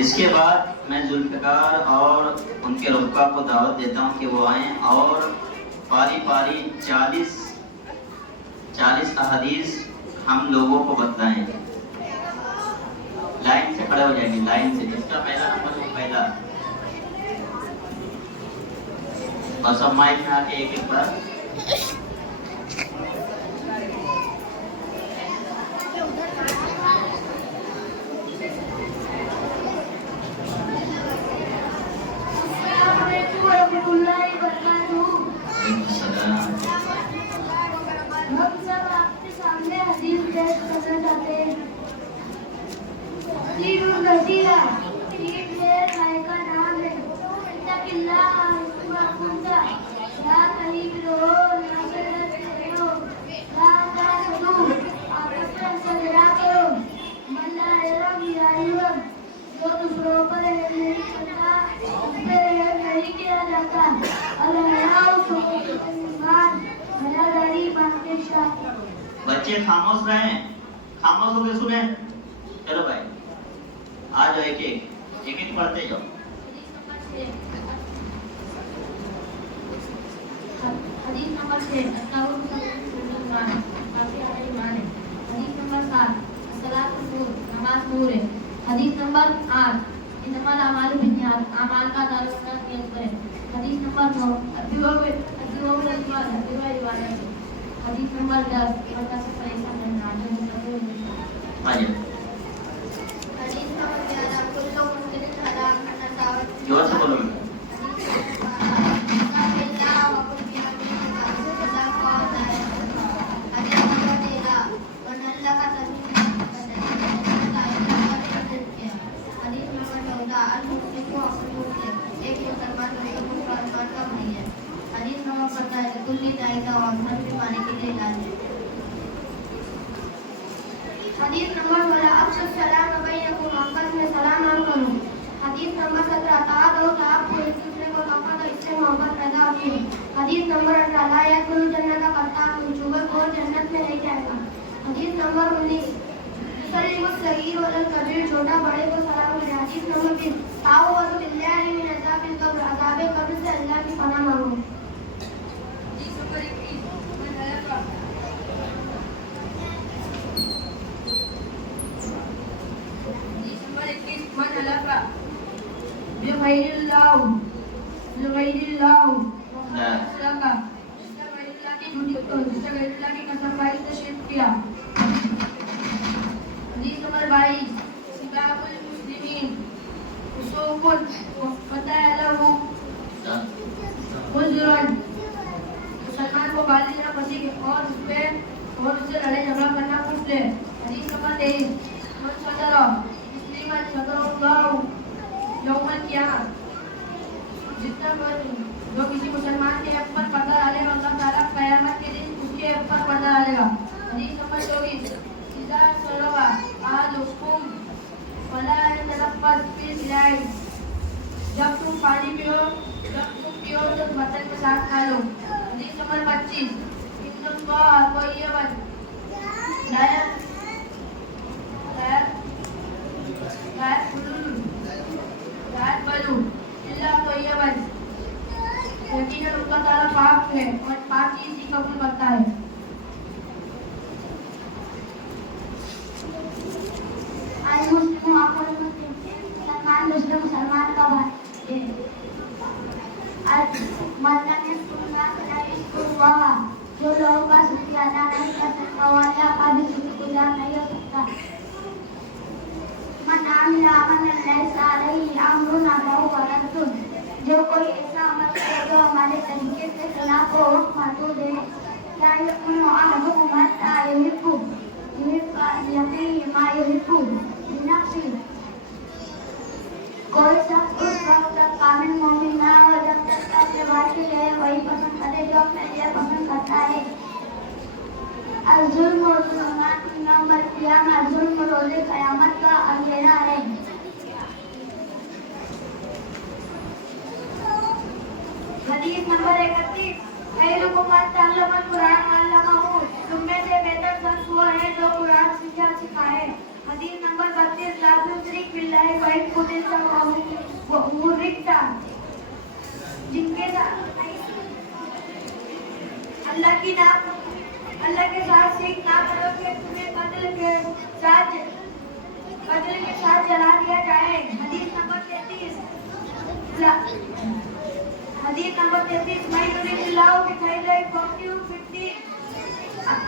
اس کے بعد میں ذوالفقار اور ان کے رفقا کو دعوت دیتا ہوں کہ وہ آئیں اور پاری پاری 40 احادیث ہم لوگوں کو بتلائیں. لائن سے کھڑے ہو جائیں گے, لائن سے. جس کا پہلا نمبر وہ پہلا, اور سب مائک میں آ کے ایک ایک بار. ہم سب آپ کے سامنے حدیث پیش کرنا چاہتے ہیں. تین الوسیلہ, تین شیر بھائی کا نام ہے. اتق اللہ حیثما کنت, لا کہیں بھی رہو, نہ غیرت کرو, لا تحسدوا, آپس میں حسد نہ کرو. من لا یرحم لا یرحم, جو دوسروں پر رحم نہیں کرتا اس پہ رحم نہیں کیا جاتا. الحیاء شعبۃ الایمان, حیاداری ایمان کے شعبہ. بچے خاموش رہیں, خاموش ہو کے سنیں. چلو بھائی آ جاؤ, ایک ایک پڑھتے جاؤ. حدیث نمبر 6, حدیث نمبر 7, الصلاۃ نور, نماز نور ہے. حدیث نمبر 8, انما الاعمال بالنیات, اعمال کا تعلق نیت سے ہے. حدیث نمبر 9, حدیث نمبر 10, حدیث نمبر 11, کل مسلم حرام کرنا. جواب سے بولو. حدیث نمبر 16, افشوا السلام بینکم, آپس میں سلام عام کرو. حدیث نمبر 17, اطاعت ہو تو آپ کو ایک دوسرے کو توقع دو, اس سے محبت پیدا ہوتی ہے. حدیث نمبر 18, لا یدخل الجنۃ قطاع, چوبر کو جنت میں نہیں جائے گا. حدیث نمبر 19, یسلم الصغیر علی الکبیر, چھوٹا بڑے کو سلام کرے. حدیث نمبر 20, تعوذوا باللہ من عذاب القبر, عذاب قبر سے اللہ کی پناہ مانگو. حدیث نمبر 21, من حلف بغیر اللہ کی قسم کھائی سے شرک کیا. حدیث نمبر 22, سباب المسلمین فسوق وقتلہ عذر, مسلمان کو گالی دینا پسی اور اس سے لڑائی جھگڑا کرنا کچھ لے. حدیث نمبر 23, من صدر مسلمان صدر اللہ یوم القیامہ, جو کسی مسلمان کے حق پر پردہ ڈالے گا اللہ تعالیٰ قیامت کے دن اس کے حق پر پردہ ڈالے گا. حدیث نمبر 24, اذا شرب احدکم فلا یتنفس فی الاناء, جب تم پانی پیو تو برتن کے ساتھ کھا لو. حدیث نمبر 25, ان اللہ طیب لا يقبل الا طیبا, یقیناً اللہ تعالیٰ پاک ہے اور پاک چیز ہی قبول کرتا ہے. المسلم آخر المسلم, مسلمان دوسرے مسلمان کا بھائی ہے. من لم یشکر الناس لا یشکر اللہ, جو لوگوں کا شکریہ ادا نہیں کر سکتا وہ اللہ کا بھی شکر گزار نہیں ہو سکتا. من عمل عملا لیس علیہ امرنا فہو رد, جو کوئی ایسا عمل کرے جو ہمارے طریقے سے خلاف ہو مردود ہے. لا یؤمن احدکم حتی یحب لأخیہ ما یحب لنفسہ, کوئی شخص اس وقت تک کامل مومن نہ ہو جب تک کہ اپنے بھائی کے لیے وہی پسند کرے جو اپنے لیے پسند کرتا ہے. الظلم و ظلمات یوم القیامہ, ظلم روز قیامت کا اندھیرا ہے. حدیث نمبر 31, خیرکم من تعلم القرآن وعلمہ, تم میں سے بہتر شخص وہ ہے جو قرآن سیکھا سکھائے. حدیث نمبر 32 لا تشرک باللہ وإن قتلت ومرقت جن کے ساتھ اللہ کے ساتھ شرک نہ کرو کہ تمہیں قتل کے ساتھ جلا دیا جائے. حدیث نمبر 33 میں یرید اللہ بخیر یفقہہ فی الدین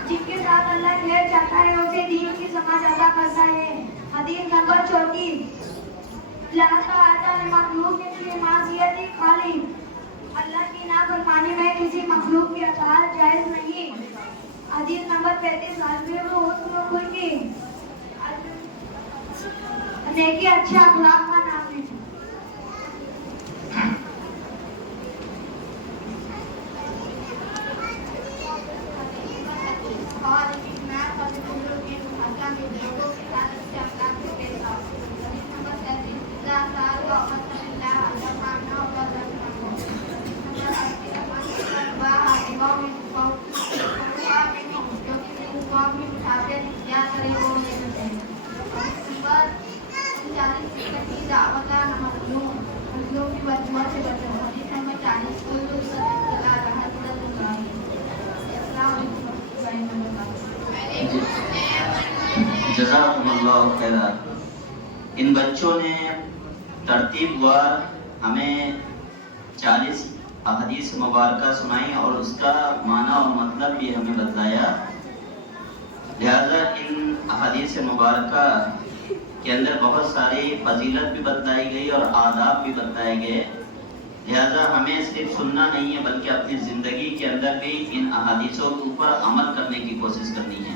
جن کے ساتھ اللہ خیر چاہتا ہے اسے دین کی سمجھ عطا کرتا ہے. حدیث نمبر 34 لا طاعۃ لمخلوق فی معصیۃ الخالق اللہ کی نافرمانی میں کسی مخلوق کی اطاعت جائز نہیں. حدیث نمبر 35 البر حسن الخلق نیکی اچھے اخلاق کا نام ہے. جزاکم اللہ خیرا. ان بچوں نے ترتیب وار ہمیں 40 احادیث مبارکہ سنائی اور اس کا معنی اور مطلب بھی ہمیں بتلایا. لہذا ان احادیث مبارکہ کے اندر بہت ساری فضیلت بھی بتلائی گئی اور آداب بھی بتلائے گئے. لہذا ہمیں صرف سننا نہیں ہے بلکہ اپنی زندگی کے اندر بھی ان احادیثوں کے اوپر عمل کرنے کی کوشش کرنی ہے.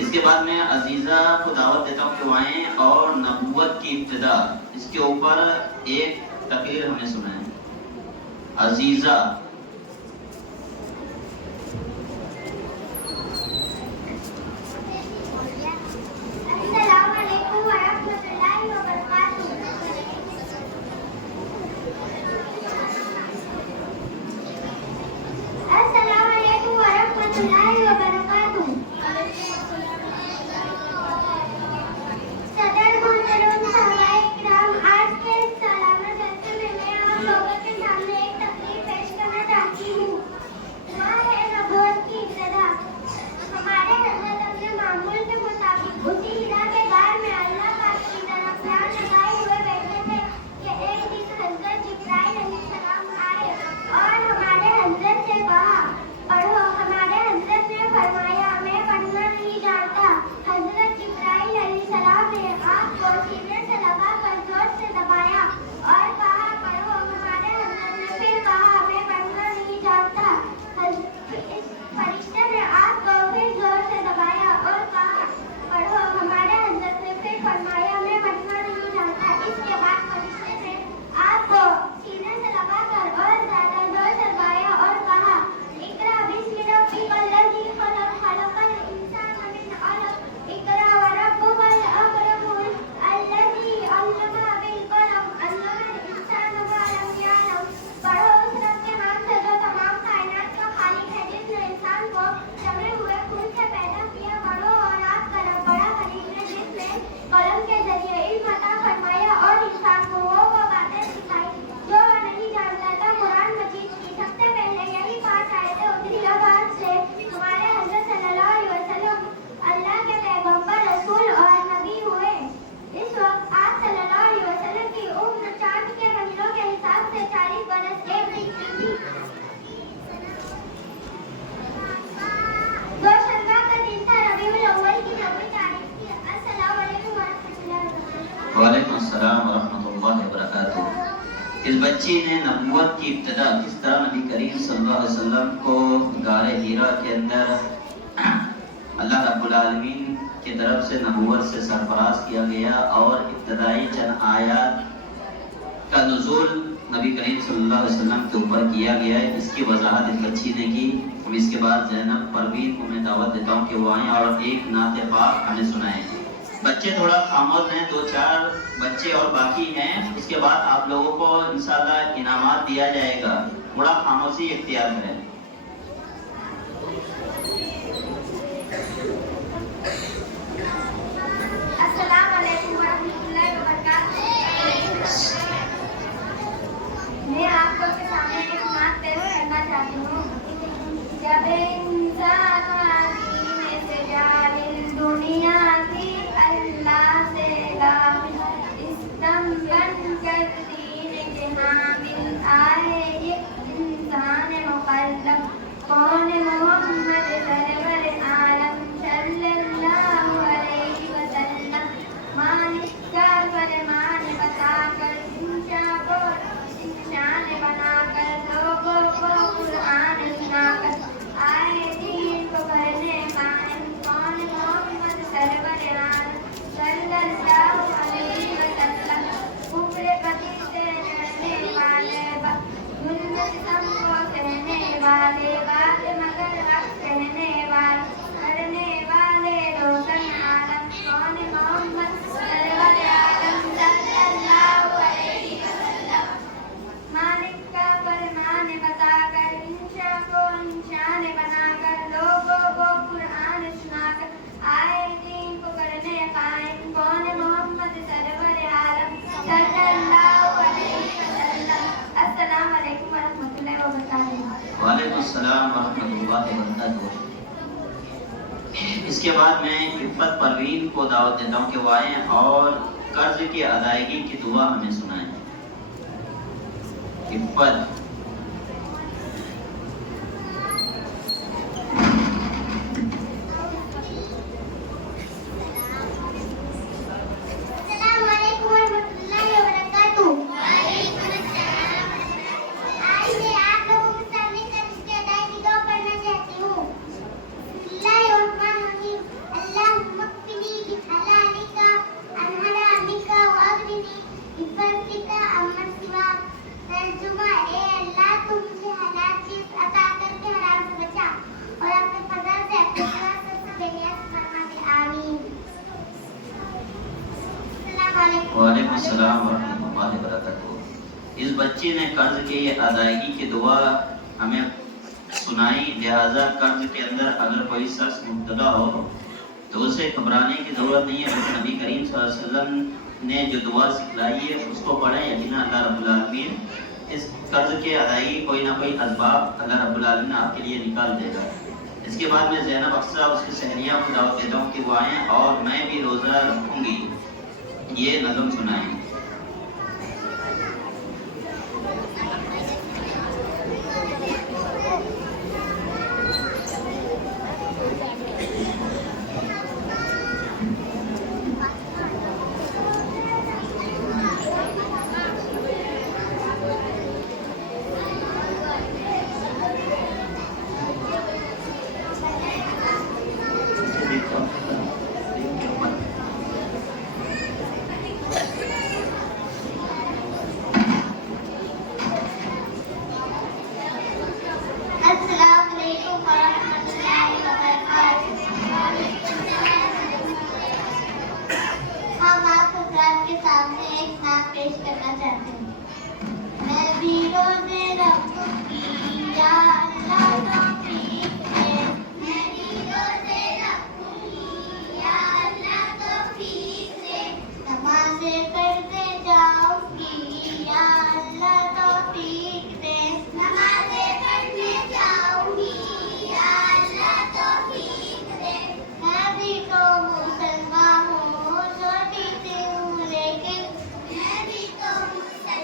اس کے بعد میں عزیزہ کو دعوت دیتا ہوں کہ وہ آئیں اور نبوت کی ابتدا اس کے اوپر ایک تقریر ہمیں سنائیں. عزیزہ السلام علیکم ورحمۃ اللہ وبرکاتہ. السلام علیکم ورحمۃ اللہ وبرکاتہ. صدر محترم صحابہ کرام، آج کے سالانہ جلسے میں آپ لوگوں کے سامنے ایک تقریر پیش کرنا چاہتی ہوں. وہ ہے نبوت کی ابتدا. ہمارے حضرت اپنے معمول کے مطابق اسی ہرا کے غار میں اللہ پاک کی طرف دھیان لگائے ہوئے بیٹھے تھے کہ ایک دن حضرت جبرائیل علیہ السلام آئے اور ہمارے حضرت سے کہا پڑھو. ہمارے حضرت نے فرمایا میں پڑھنا نہیں جانتا. حضرت جبرائیل علیہ السلام نے آنکھ کو سینے سے لگا کر زور سے دبایا اور کہا پڑھو. ہمارے حضرت نے پھر کہا میں پڑھنا نہیں جانتا. اس فرشتے نے آنکھ کو پھر زور سے دبایا اور کہا پڑھو. ہمارے حضرت نے پھر فرمایا میں پڑھنا نہیں جانتا. اس کے بعد فرشتے نے آنکھ کو سینے سے لگا کر اور زیادہ زور سے دبایا اور کہا اقرأ بسم ربک الذی خلق خلق الانسان من علق اقرأ وربک الاکرم الذی علم بالقلم علم الانسان ما لم یعلم. پڑھو اس رب کے نام سے جو تمام کائنات کا خالق ہے جس نے انسان کو جمے ہوئے خون سے پیدا کیا. پڑھو اور آپ کا رب بڑا حلیم ہے جس نے قلم کے ذریعے علم عطا فرمایا اور انسان کو وہ باتیں سکھائی جو وہ نہیں جانتا تھا. قرآن مجید کی سب سے پہلے یہی 5 آیتیں اتری جب آج سے ہمارے حضرت صلی اللہ علیہ وسلم اللہ کے پیغمبر رسول اور نبی ہوئے. اس وقت آپ صلی اللہ علیہ وسلم کی عمر چاند کے مہینوں کے حساب سے 40 برس 1 دن کی تھی. دوشنبہ کا دن تھا. ربیع الاول کی 9ویں تاریخ تھی. السلام علیکم ورحمۃ اللہ وبرکاتہ. وعلیکم السلام ورحمۃ اللہ وبرکاتہ. اس بچی نے نبوت کی ابتدا کس طرح نبی کریم صلی اللہ علیہ وسلم کو غار حرا کے اندر اللہ رب العالمین کی طرف سے نبوت سے سرفراز کیا گیا اور ابتدائی چند آیات کا نزول نبی کریم صلی اللہ علیہ وسلم کے اوپر کیا گیا ہے. اس کی وضاحت اس بچی نے کی. اب اس کے بعد زینب پروین کو میں دعوت دیتا ہوں کہ وہ آئیں اور ایک نعت پاک ہمیں سنائیں. بچے تھوڑا خاموش ہیں, 2-4 بچے اور باقی ہیں. اس کے بعد آپ لوگوں کو انشاءاللہ انعامات دیا جائے گا. تھوڑا خاموشی اختیار کریں. السلام علیکم ورحمۃ اللہ وبرکاتہ. میں آپ لوگ کے سامنے ایک نعت پیش کرنا چاہتی ہوں. جب انسان آدمی سے جاہل دنیا کی اللہ سے غافل استم بن کر دین کے حامل آئے ایک انسان مقلب کون محمد سرور عالم صلی اللہ علیہ وسلم. مالک کا فرمان بتا کر انشاء کو انسان بنا کر لوگوں کو قرآن سنا کر آئے دین کو بھرنے قائم کون محمد سرور عالم صلی اللہ علیہ وسلم. کفر پتی سے لڑنے والے ظلم ستم کو کہنے والے بات مگر حق کہنے والے کرنے والے روشن عالم کون محمد سرور عالم صلی اللہ علیہ وسلم. مالک کا فرمان بتا کر انشاء کو انشان بنا کر لوگوں کو قرآن سنا کر آئے دین کو کرنے قائم کون محمد سرور عالم صلی اللہ علیہ وسلم. السلام علیکم ورحمۃ اللہ وبرکاتہ. وعلیکم السلام ورحمۃ اللہ وبرکاتہ. اس کے بعد میں عفت پروین کو دعوت دیتا ہوں کہ وہ آئیں اور قرض کی ادائیگی کی دعا ہمیں سنائیں. عفت. السلام علیکم ورحمۃ اللہ وبرکاتہ. آج میں آپ لوگوں کے سامنے قرض کی ادائیگی دعا پڑھنا چاہتی ہوں. بسم اللہ الرحمن الرحیم. اللہم اکفنی بحلالک عن حرامک واغننی بفضلک عمن سواک. ترجمہ: اے اللہ تو مجھے حلال چیز عطا کر کے حرام سے بچا اور اپنے فضل سے اپنے سوا سب سے بے نیاز فرما دے. آمین. السلام علیکم. وعلیکم السلام ورحمۃ اللہ وبرکاتہ. اس بچی نے قرض کی ادائیگی کی دعا ہمیں سنائی. لہذا قرض کے اندر اگر کوئی شخص مبتلا ہو تو اسے گھبرانے کی ضرورت نہیں ہے. نبی کریم صلی اللہ علیہ وسلم نے جو دعا سکھلائی ہے اس کو پڑھیں. یقینا اللہ رب العالمین اس قرض کی ادائیگی کوئی نہ کوئی اسباب اللہ رب العالمین آپ کے لیے نکال دے گا. اس کے بعد میں زینب اقصیٰ اس کی سہریہ کو دعوت دیتا ہوں کہ وہ آئیں اور میں بھی روزہ رکھوں گی. یہ نظم سنائیں. السلام علیکم ورحمۃ اللہ وبرکاتہ. ہم آپ حضرات کے سامنے ایک نعت پیش کرنا چاہتے ہیں. میں بھی روزے رکھوں گی یا اللہ توفیق دے. میں بھی روزے رکھوں گی یا اللہ توفیق دے. نمازیں پڑھتے جاؤں گی یا اللہ توفیق دے. نمازیں پڑھنے جاؤں گی یا اللہ توفیق دے. میں بھی تو مسلمان ہوں چھوٹی سی ہوں لیکن میں بھی تو مسلمان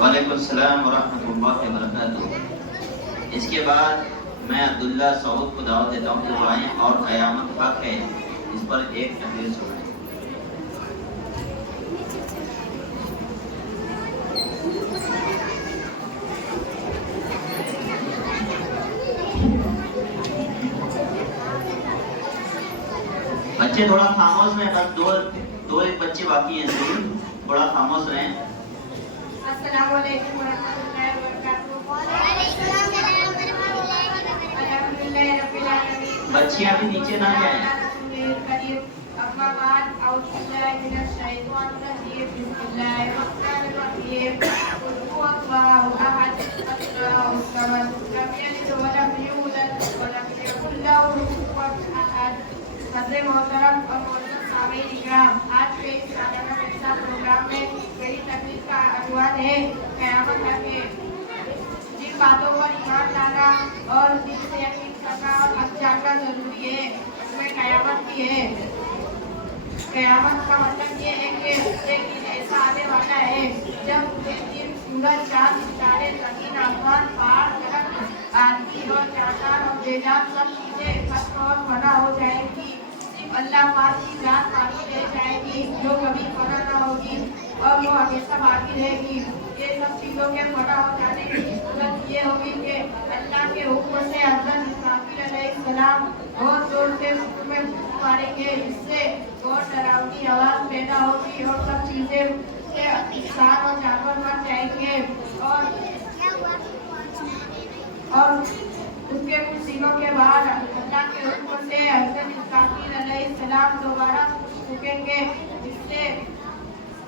وعلیکم السلام ورحمۃ اللہ وبرکاتہ۔ اس کے بعد میں عبداللہ سعود کو دعوت دیتا ہوں کہ وہ آئیں اور قیامت حق ہے اس پر ایک تقریر سنائیں۔ بچے تھوڑا خاموش رہیں، بس دو ایک بچے باقی ہیں، ضرور تھوڑا خاموش رہیں۔ السلام علیکم ورحمۃ اللہ وبرکاتہ۔ الحمدللہ رب العالمین۔ بچیاں بھی نیچے نہ جائیں۔ اما بعد اعوذ باللہ من الشیطان الرجیم بسم اللہ الرحمن الرحیم قل هو اللہ احد اللہ الصمد لم یلد ولم یولد ولم یکن له کفوا احد۔ صدر محترم اور معزز سامعین اکرام، آج کے اس سالانہ جلسہ پروگرام میں میری تقریر کا عنوان ہے قیامت حق ہے۔ جن باتوں پر ایمان لانا اور دل سے یقین کرنا اور حق جاننا ضروری ہے، اس میں قیامت بھی ہے۔ قیامت کا مطلب یہ ہے کہ ایک دن ایسا آنے والا ہے جب اس دن سورج، چاند، ستارے، زمین، آسمان، پہاڑ، درخت، آدمی اور جاندار اور بے جان سب چیزیں ختم اور فنا ہو جائیں گی۔ صرف اللہ پاک کی ذات باقی رہ جائے گی جو کبھی فنا نہ ہوگی اور وہ ہمیشہ باقی رہے گی۔ یہ سب چیزوں کے فنا ہو جانے کی صورت یہ ہوگی کہ اللہ کے حکم سے حضرت اسرافیل علیہ السلام بہت زور سے سور میں پھونک ماریں گے، جس سے بہت ڈراؤنی آواز پیدا ہوگی اور سب چیزیں سے انسان اور جانور مر جائیں گے اور اس کے کچھ دنوں کے بعد اللہ کے حکم سے حضرت اسرافیل علیہ السلام دوبارہ پھونکیں گے، جس سے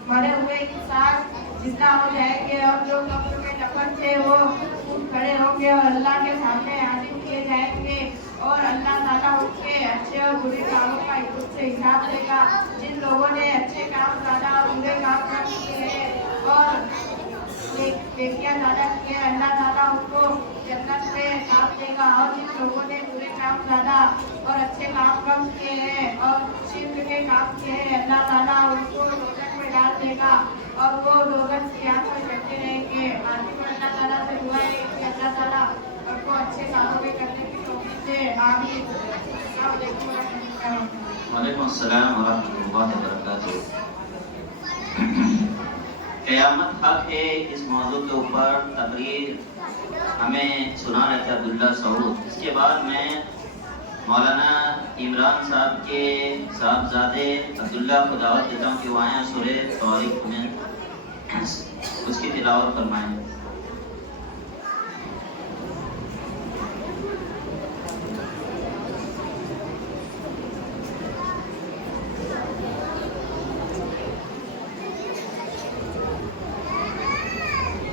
مرے ہوئے انسان زندہ ہو جائیں گے اور جو قبر میں دفن تھے وہ اٹھ کھڑے ہوں گے اور اللہ کے سامنے حاضر کیے جائیں گے اور اللہ تعالیٰ ان کے اچھے اور برے کاموں کا ان سے حساب لے گا۔ جن لوگوں نے اچھے کام زیادہ اور برے کام کم کیے ہیں اور نیکیاں زیادہ کیے ہیں، اللہ تعالیٰ ان کو جنت میں حساب دے گا، اور جن لوگوں نے برے کام زیادہ اور اچھے کام کم کیے ہیں اور شرک کے کام کیے ہیں، اللہ تعالیٰ ان کو دوزخ میں ڈال دے گا اور وہ دوزخ کی آگ میں جلتے رہیں گے۔ آخر میں اللہ تعالیٰ سے دعا ہے کہ اللہ تعالیٰ ان کو اچھے کاموں میں کرنے کی توفیق دے، آمین۔ السلام علیکم ورحمۃ اللہ۔ وعلیکم السلام ورحمۃ اللہ وبرکاتہ۔ قیامت حق ہے، اس موضوع کے اوپر تقریر ہمیں سنا رہے تھے عبداللہ سعود۔ اس کے بعد میں مولانا عمران صاحب کے صاحبزادے عبداللہ کو دعوت دیتا ہوں کہ وہ آئیں سورہ طارق میں اس کی تلاوت فرمائیں۔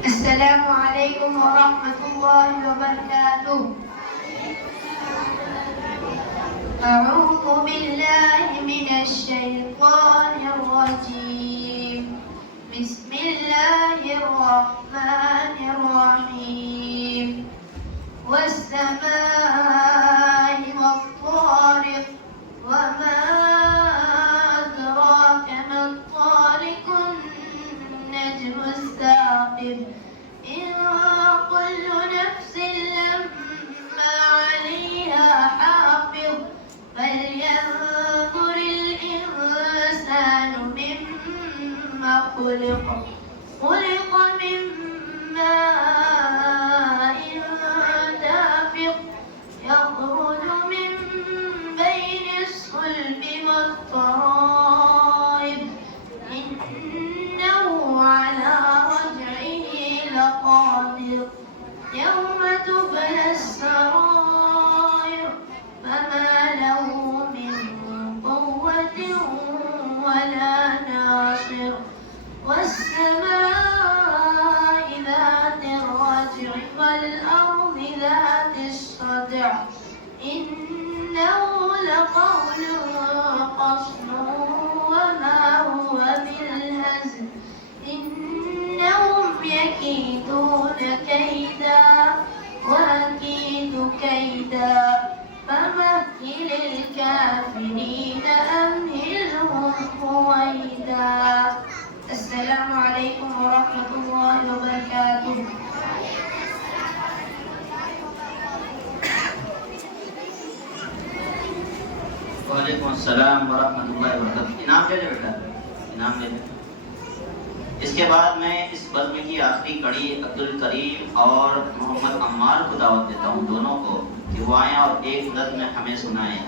السلام علیکم ورحمۃ اللہ وبرکاتہ۔ اعوذ باللہ من الشیطان الرجیم، بسم اللہ الرحمن الرحیم، والسماء والطارق وما أدراك ما الطارق النجم الثاقب، إن كل نفس لما عليها حافظ، فلينظر الإنسان مما خلق، خلق من ماء دافق، يخرج من بين الصلب والترائب، إنه على رجعه لقادر، يوم تبلى السرائر، فما له من قوة ولا ناصر، والسماء ذات الرجع والأرض ذات الصدع، إنه لقول فصل وما هو بالهزل، إنهم يكيدون كيدا وأكيد كيدا، فمهل الكافرين أمهلهم رويدا۔ السلام علیکم ورحمۃ ورحمة الله وبركاته. وعلیکم السلام ورحمۃ اللہ وبرکاتہ. انعام لے لے بیٹا, انعام لے لے. اس کے بعد میں اس بزم کی آخری کڑی عبد الکریم اور محمد عمار کو دعوت دیتا ہوں, دونوں کو, کہ وہ آئیں اور ایک نظم ہمیں سنائیں.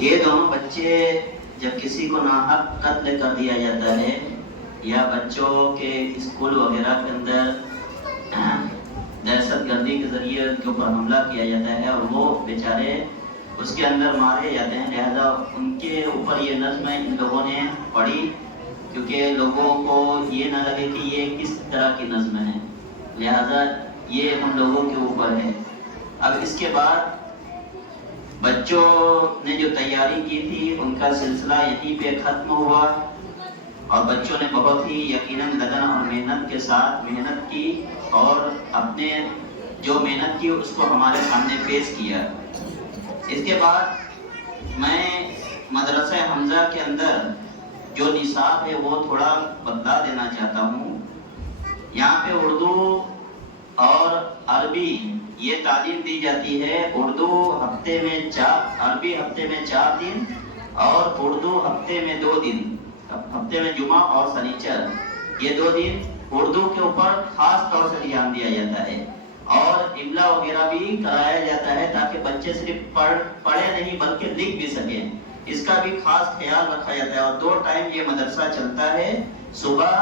یہ دونوں بچے جب کسی کو ناحق قتل کر دیا جاتا ہے یا بچوں کے اسکول وغیرہ کے اندر دہشت گردی کے ذریعے ان کے اوپر حملہ کیا جاتا ہے اور وہ بیچارے اس کے اندر مارے جاتے ہیں, لہذا ان کے اوپر یہ نظم ان لوگوں نے پڑھی کیونکہ لوگوں کو یہ نہ لگے کہ یہ کس طرح کی نظم ہے, لہذا یہ ہم لوگوں کے اوپر ہے. اب اس کے بعد بچوں نے جو تیاری کی تھی ان کا سلسلہ یہیں پہ ختم ہوا اور بچوں نے بہت ہی یقیناً لگن اور محنت کے ساتھ محنت کی اور اپنے جو محنت کی اس کو ہمارے سامنے پیش کیا. اس کے بعد میں مدرسہ حمزہ کے اندر جو نصاب ہے وہ تھوڑا بدلا دینا چاہتا ہوں. یہاں پہ اردو اور عربی یہ تعلیم دی جاتی ہے. اردو ہفتے میں عربی ہفتے میں 4 دن اور اردو ہفتے میں 2 دن, ہفتے میں جمعہ اور سنیچر, یہ 2 دن اردو کے اوپر خاص طور سے دھیان دیا جاتا ہے. اور املا وغیرہ بھی کرایا جاتا ہے تاکہ بچے صرف پڑھے نہیں بلکہ لکھ بھی سکیں، اس کا بھی خاص خیال رکھا جاتا ہے۔ اور 2 ٹائم یہ مدرسہ چلتا ہے، صبح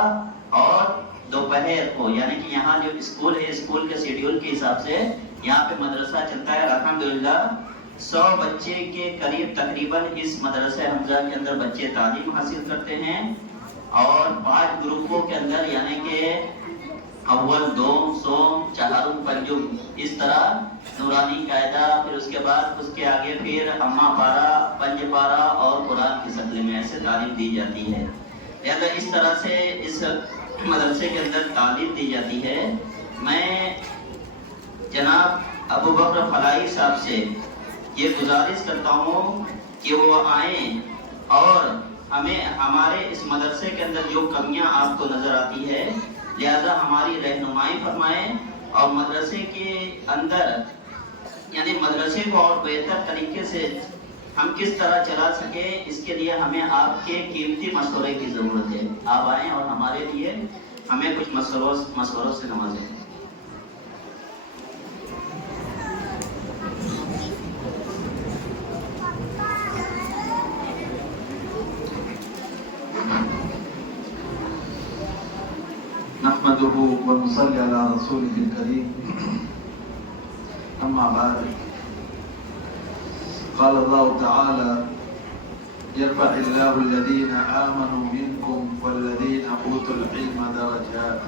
اور دوپہر کو، یعنی کہ یہاں جو اسکول ہے اسکول کے شیڈیول کے حساب سے یہاں پہ مدرسہ چلتا ہے۔ الحمدللہ 100 بچے کے قریب تقریباً اس مدرسہ حمزہ کے اندر بچے تعلیم حاصل کرتے ہیں، اور 5 گروپوں کے اندر یعنی کہ اول، دوم، سوم، چہارم، پنجم، اس طرح نورانی قاعدہ، پھر اس کے بعد اس کے آگے پھر اما پارا، پنج پارا اور قرآن کی شکل میں ایسے تعلیم دی جاتی ہے۔ لہذا اس طرح سے اس مدرسے کے اندر تعلیم دی جاتی ہے۔ میں جناب ابو بکر فلاحی صاحب سے یہ گزارش کرتا ہوں کہ وہ آئیں اور ہمیں ہمارے اس مدرسے کے اندر جو کمیاں آپ کو نظر آتی ہے لہذا ہماری رہنمائی فرمائیں، اور مدرسے کے اندر یعنی مدرسے کو اور بہتر طریقے سے ہم کس طرح چلا سکیں، اس کے لیے ہمیں آپ کے قیمتی مشورے کی ضرورت ہے۔ آپ آئیں اور ہمارے لیے ہمیں کچھ مشوروں سے نوازیں۔ نحمده ونصلي على رسوله الكريم، أما بعد، قال الله تعالى: يرفع الله الذين آمنوا منكم والذين أوتوا العلم درجات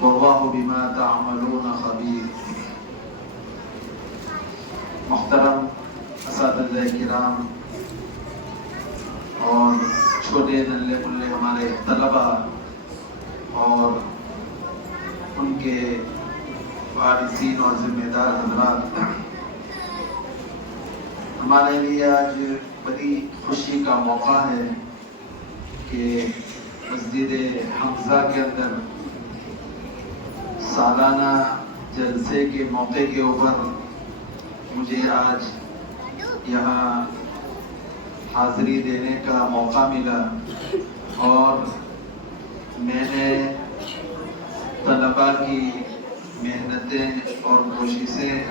والله بما تعملون خبير۔ محترم اساتذہ کرام اور چھوٹے نلے ملے ہمارے طلباء اور ان کے وارثین اور ذمہ دار حضرات، ہمارے لیے آج بڑی خوشی کا موقع ہے کہ مسجد حمزہ کے اندر سالانہ جلسے کے موقع کے اوپر مجھے آج یہاں حاضری دینے کا موقع ملا، اور میں نے طلباء کی محنتیں اور کوششیں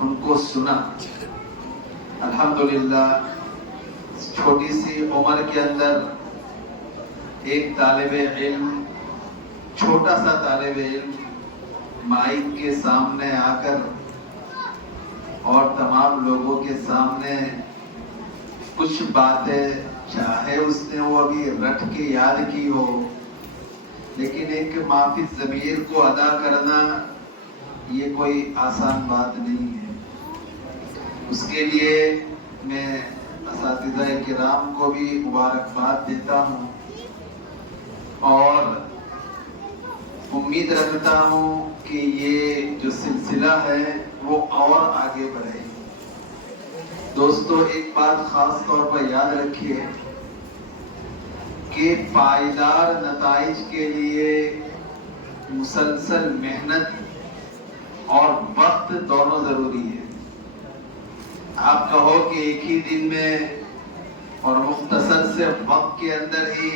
ان کو سنا۔ الحمدللہ چھوٹی سی عمر کے اندر ایک طالب علم، چھوٹا سا طالب علم مائک کے سامنے آ کر اور تمام لوگوں کے سامنے کچھ باتیں، چاہے اس نے وہ ابھی رٹ کے یاد کی ہو، لیکن ایک معافی ضمیر کو ادا کرنا یہ کوئی آسان بات نہیں ہے۔ اس کے لیے میں اساتذہ کرام کو بھی مبارکباد دیتا ہوں اور امید رکھتا ہوں کہ یہ جو سلسلہ ہے وہ اور آگے بڑھے۔ دوستو، ایک بات خاص طور پر یاد رکھیے کہ پائیدار نتائج کے لیے مسلسل محنت اور وقت دونوں ضروری ہے۔ آپ کہو کہ ایک ہی دن میں اور مختصر سے وقت کے اندر ہی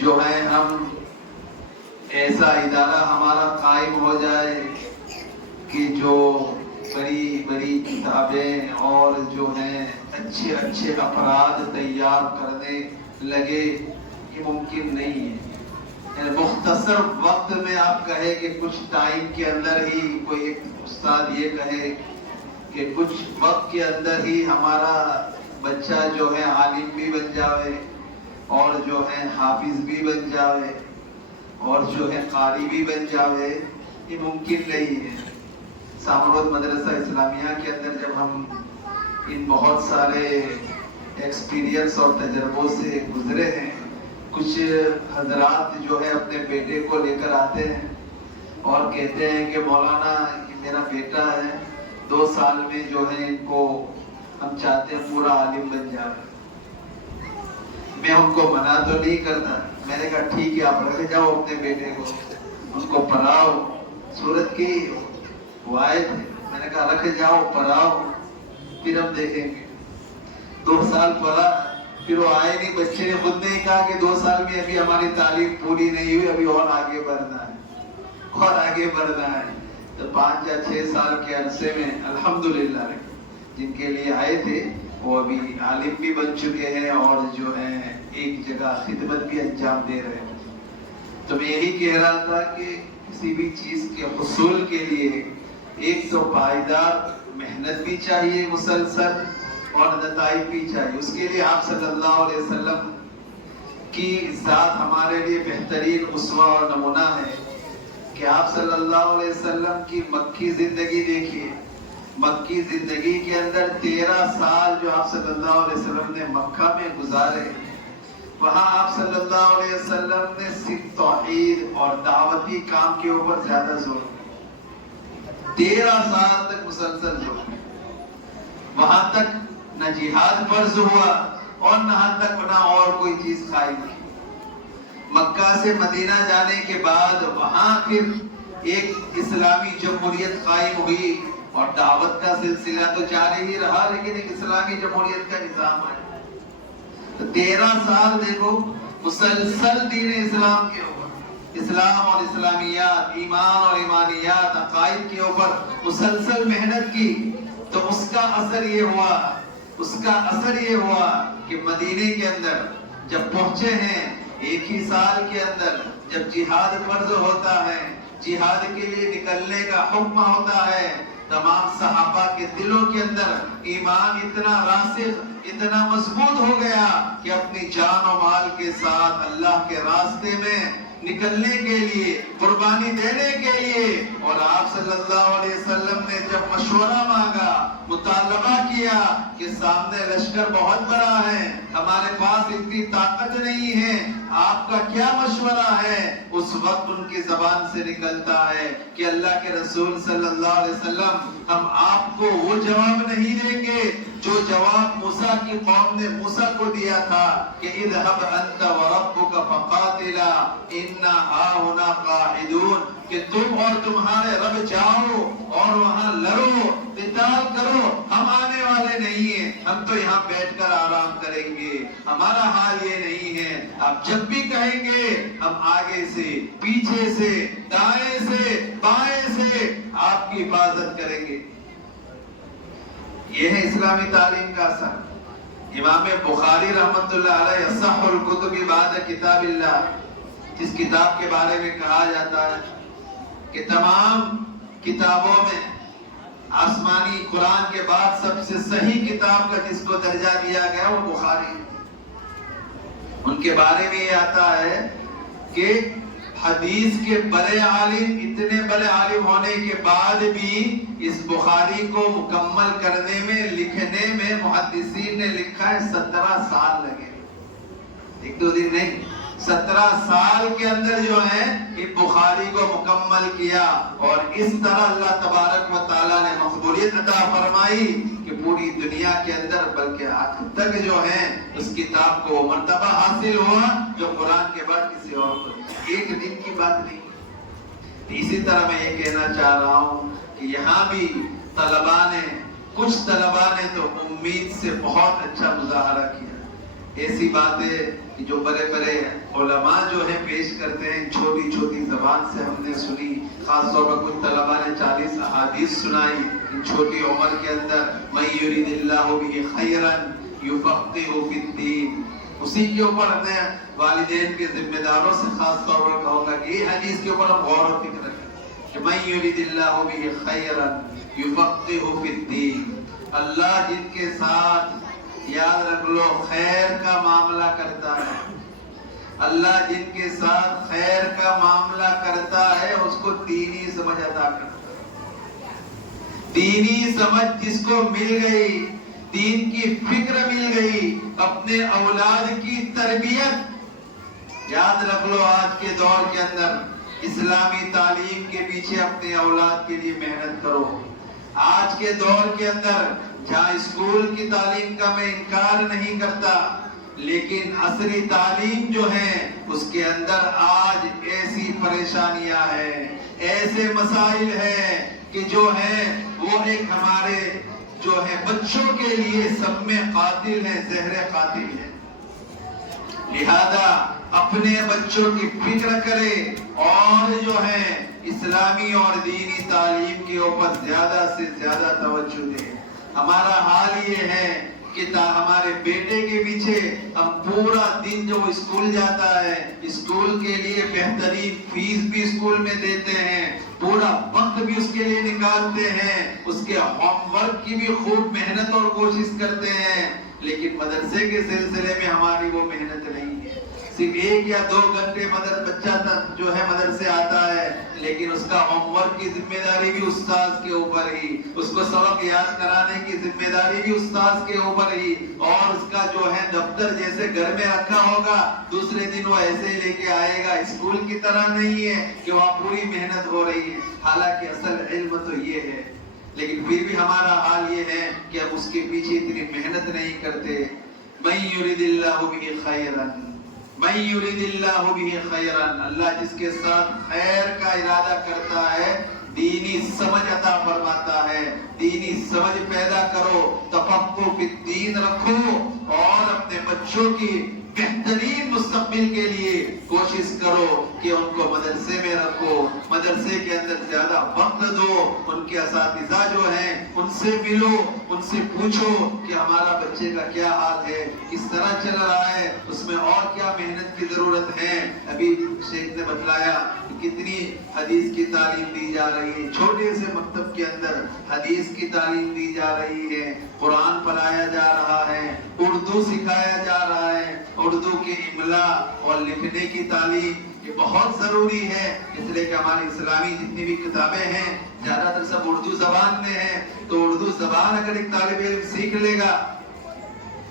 جو ہے ہم ایسا ادارہ ہمارا قائم ہو جائے کہ جو بڑی بڑی کتابیں اور جو ہیں اچھے اچھے افراد تیار کرنے لگے، یہ ممکن نہیں ہے۔ مختصر وقت میں آپ کہے کہ کچھ ٹائم کے اندر ہی، کوئی ایک استاد یہ کہے کہ کچھ وقت کے اندر ہی ہمارا بچہ جو ہے عالم بھی بن جاوے اور جو ہے حافظ بھی بن جاوے اور جو ہے قاری بھی بن جاوے، یہ ممکن نہیں ہے۔ سامرود مدرسہ اسلامیہ کے اندر جب ہم ان بہت سارے ایکسپیرینس اور تجربوں سے گزرے ہیں، کچھ حضرات جو ہے اپنے بیٹے کو لے کر آتے ہیں اور کہتے ہیں کہ مولانا یہ میرا بیٹا ہے، 2 سال میں جو ہے ان کو ہم چاہتے ہیں پورا عالم بن جائے۔ میں ان کو منع تو نہیں کرتا، میں نے کہا ٹھیک ہے آپ رکھ جاؤ اپنے بیٹے کو، ان کو پڑھاؤ۔ صورت کی وہ آئے تھے، میں نے کہا رکھ جاؤ پڑھاؤ، پھر ہم دیکھیں گے۔ 2 سال پڑھا، پھر وہ آئے نہیں، بچے نے خود نہیں کہا کہ 2 سال میں ابھی ہماری تعلیم پوری نہیں ہوئی، ابھی اور آگے بڑھنا ہے۔ اور آگے بڑھنا ہے. تو 5 یا 6 سال کے عرصے میں الحمدللہ جن کے لیے آئے تھے وہ ابھی عالم بھی بن چکے ہیں اور جو ہے ایک جگہ خدمت بھی انجام دے رہے ہیں. تو میں یہی کہہ رہا تھا کہ کسی بھی چیز کے حصول کے لیے ایک تو پائیدار محنت بھی چاہیے مسلسل اور نتائج بھی چاہیے. اس کے لیے آپ صلی اللہ علیہ وسلم کی ذات ہمارے لیے بہترین اسوہ اور نمونہ ہے کہ آپ صلی اللہ علیہ وسلم کی مکی زندگی دیکھیے. مکی زندگی کے اندر 13 سال جو آپ صلی اللہ علیہ وسلم نے مکہ میں گزارے, وہاں آپ صلی اللہ علیہ وسلم نے صرف توحید اور دعوتی کام کے اوپر زیادہ زور دیا. 13 سال تک مسلسل زور دیا. وہاں تک نہ جہاد فرض ہوا اور نہ اور کوئی چیز قائم کی. مکہ سے مدینہ جانے کے بعد وہاں پھر ایک اسلامی جمہوریت قائم ہوئی اور دعوت کا سلسلہ تو جاری ہی رہا, لیکن ایک اسلامی جمہوریت کا نظام آیا. تو 13 سال دیکھو مسلسل دین اسلام کے اوپر, اسلام اور اسلامیات, ایمان اور ایمانیات, عقائد کے اوپر مسلسل محنت کی. تو اس کا اثر یہ ہوا کہ مدینے کے اندر جب پہنچے ہیں, ایک ہی سال کے اندر جب جہاد فرض ہوتا ہے, جہاد کے لیے نکلنے کا حکم ہوتا ہے, تمام صحابہ کے دلوں کے اندر ایمان اتنا راسخ, اتنا مضبوط ہو گیا کہ اپنی جان و مال کے ساتھ اللہ کے راستے میں نکلنے کے لیے, قربانی دینے کے لیے. اور آپ صلی اللہ علیہ وسلم نے جب مشورہ مانگا, مطالبہ کیا کہ سامنے لشکر بہت بڑا ہے, ہمارے پاس اتنی طاقت نہیں ہے, آپ کا کیا مشورہ ہے؟ اس وقت ان کی زبان سے نکلتا ہے کہ اللہ کے رسول صلی اللہ علیہ وسلم, ہم آپ کو وہ جواب نہیں دیں گے جو جواب موسیٰ کی قوم نے موسیٰ کو دیا تھا کہ اذهب انت وربك فقاتلا انا هاهنا قاعدون, کہ تم اور تمہارے رب جاؤ اور وہاں لڑو, قتال کرو, ہم آنے والے نہیں ہیں, ہم تو یہاں بیٹھ کر آرام کریں گے, ہمارا حال یہ نہیں ہے. آپ جب بھی کہیں گے ہم آگے سے, پیچھے سے, دائیں سے, بائیں سے آپ کی حفاظت کریں گے. یہ ہے اسلامی تعلیم کا اثر. امام بخاری رحمت اللہ علیہ اصح الکتب بعد کتاب اللہ, جس کتاب کے بارے میں کہا جاتا ہے کہ تمام کتابوں میں آسمانی قرآن کے بعد سب سے صحیح کتاب کا جس کو درجہ دیا گیا وہ بخاری. ان کے بارے میں یہ آتا ہے کہ حدیث کے بڑے عالم, اتنے بڑے عالم ہونے کے بعد بھی اس بخاری کو مکمل کرنے میں, لکھنے میں محدثین نے لکھا ہے 17 سال لگے, 1-2 دن نہیں, 17 سال کے اندر جو ہے اس بخاری کو مکمل کیا. اور اس طرح اللہ تبارک و تعالیٰ نے مقبولیت عطا فرمائی کہ پوری دنیا کے اندر بلکہ آج تک جو ہے اس کتاب کو مرتبہ حاصل ہوا جو قرآن کے بعد کسی اور کو. ایک دن کی بات نہیں. اسی طرح میں یہ کہنا چاہ رہا ہوں کہ یہاں بھی کچھ طلباء نے تو امید سے بہت اچھا مظاہرہ کیا. ایسی باتیں جو بڑے بڑے علماء جو ہیں پیش کرتے ہیں, چھوٹی چھوٹی زبان سے ہم نے سنی. خاص طور پر کچھ طلباء نے 40 احادیث سنائی ان چھوٹی عمر کے اندر. من یرید اللہ بہ خیرا یفقہہ فی الدین. اسی کے اوپر اپنے والدین کے ذمہ داروں سے خاص طور پر کہوں گا کہ یہ حدیث کے اوپر ہم غور و فکر کریں کہ من یرید اللہ بہ خیرا یفقہہ فی الدین. اللہ جن کے ساتھ, یاد رکھ لو, خیر کا معاملہ کرتا ہے, اللہ جن کے ساتھ خیر کا معاملہ کرتا ہے اس کو دینی سمجھ عطا کرتا ہے. دینی سمجھ جس کو مل گئی, دین کی فکر مل گئی, اپنے اولاد کی تربیت. یاد رکھ لو آج کے دور کے اندر اسلامی تعلیم کے پیچھے اپنے اولاد کے لیے محنت کرو. آج کے دور کے اندر جہاں اسکول کی تعلیم کا میں انکار نہیں کرتا, لیکن عصری تعلیم جو ہے اس کے اندر آج ایسی پریشانیاں ہیں, ایسے مسائل ہیں کہ جو ہیں وہ ایک ہمارے جو ہے بچوں کے لیے سب میں قاتل ہیں, زہر قاتل ہیں. لہذا اپنے بچوں کی فکر کرے اور جو ہے اسلامی اور دینی تعلیم کے اوپر زیادہ سے زیادہ توجہ دیں. ہمارا حال یہ ہے کہ ہمارے بیٹے کے پیچھے ہم پورا دن جو اسکول جاتا ہے اسکول کے لیے بہترین فیس بھی اسکول میں دیتے ہیں, پورا وقت بھی اس کے لیے نکالتے ہیں, اس کے ہوم ورک کی بھی خوب محنت اور کوشش کرتے ہیں, لیکن مدرسے کے سلسلے میں ہماری وہ محنت نہیں ہے. صرف 1 یا 2 گھنٹے بچہ جو ہے مدرسے آتا ہے, لیکن اس کا ہوم ورک کی ذمہ داری بھی استاذ کے اوپر ہی, اس کو سبق یاد کرانے کی ذمہ داری بھی استاذ کے اوپر ہی, اور اس کا جو ہے دفتر جیسے گھر میں رکھا ہوگا دوسرے دن وہ ایسے ہی لے کے آئے گا. اسکول کی طرح نہیں ہے کہ وہاں پوری محنت ہو رہی ہے, حالانکہ اصل علم تو یہ ہے, لیکن پھر بھی ہمارا حال یہ ہے کہ ہم اس کے پیچھے اتنی محنت نہیں کرتے. من یرید اللہ بہ خیرا, من یرید اللہ بہ خیرا, اللہ جس کے ساتھ خیر کا ارادہ کرتا ہے دینی سمجھ عطا فرماتا ہے. دینی سمجھ پیدا کرو, تفقہ فی الدین رکھو, اور اپنے بچوں کی بہترین مستقبل کے لیے کوشش کرو کہ ان کو مدرسے میں رکھو, مدرسے کے اندر زیادہ وقت دو, ان کے اساتذہ جو ہیں ان سے ملو, ان سے پوچھو کہ ہمارا بچے کا کیا حال ہے, کس طرح چل رہا ہے, اس میں اور کیا محنت کی ضرورت ہے. ابھی شیخ نے بتلایا کہ کتنی حدیث کی تعلیم دی جا رہی ہے, چھوٹے سے مکتب کے اندر حدیث کی تعلیم دی جا رہی ہے, قرآن پڑھایا جا رہا ہے, اردو سکھایا جا رہا ہے, اردو کی املا اور لکھنے کی تعلیم یہ بہت ضروری ہے, اس لیے کہ ہماری اسلامی جتنی بھی کتابیں ہیں زیادہ تر سب اردو زبان میں ہیں. تو اردو زبان اگر ایک طالب علم سیکھ لے گا